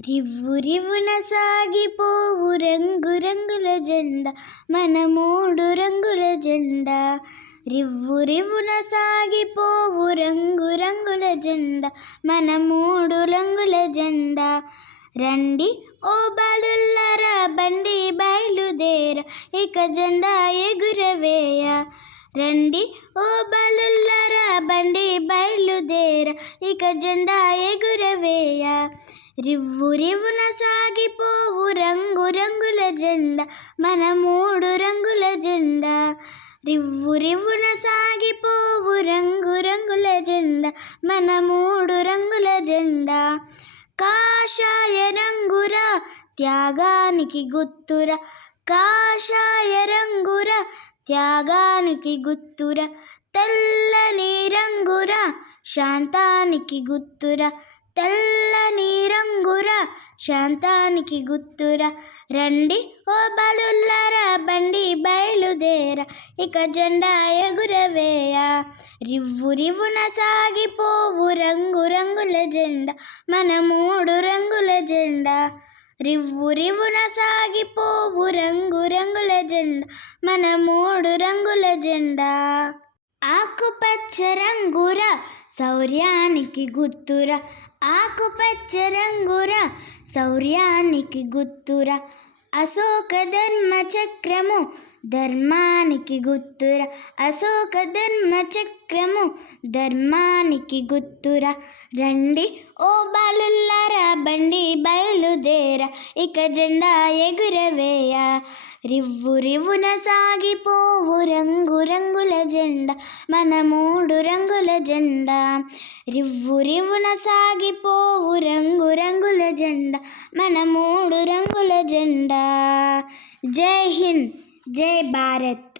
రివ్వు రివ్వున సాగిపోవు రంగు రంగుల జెండా మన మూడు రంగుల జెండా. రివ్వు రివ్వున సాగిపోవు రంగు రంగుల జెండా మన మూడు రంగుల జెండా. రండి ఓ బాలుల్లారా బండి బయలుదేర ఇక జెండా ఎగురవేయ. రండి ఓ బాలుల్లారా బండి బయలుదేర ఇక జెండా ఎగురవేయ. రివ్వు రివ్వున సాగిపోవు రంగు రంగుల జెండా మన మూడు రంగుల జెండా. రివ్వు రివ్వున సాగిపోవు రంగు రంగుల జెండా మన మూడు రంగుల జెండా. కాషాయ రంగురా త్యాగానికి గుర్తురా, కాషాయ రంగురా త్యాగానికి గుర్తురా. తెల్లని రంగురా శాంతానికి గుర్తురా, తెల్లని రంగురా శాంతానికి గుర్తురా. రండి ఓ బాలుల్లారా బండి బయలుదేర ఇక జెండా ఎగురవేయ. రివ్వు రివ్వున సాగిపోవు రంగు రంగుల జెండా మన మూడు రంగుల జెండా. రివ్వు రివ్వున సాగిపోవు రంగు రంగుల జెండా మన మూడు రంగుల జెండా. ఆకుపచ్చ రంగురా శౌర్యానికి గుర్తురా, ఆకుపచ్చ రంగురా శౌర్యానికి గుర్తురా. అశోక ధర్మ చక్రము ధర్మానికి గుర్తురా, అశోక ధర్మ చక్రము ధర్మానికి గుర్తురా. రండి ఓ బాలుల్లారా బండి బయలుదేర ఇక జెండా ఎగురవేయ. రివ్వు రివ్వున సాగిపోవు రంగు రంగుల జెండా మన మూడు రంగుల జెండా. రివ్వు రివ్వున సాగిపోవు రంగు రంగుల జెండా మన మూడు రంగుల జెండా. జై హింద్, జై భారత్.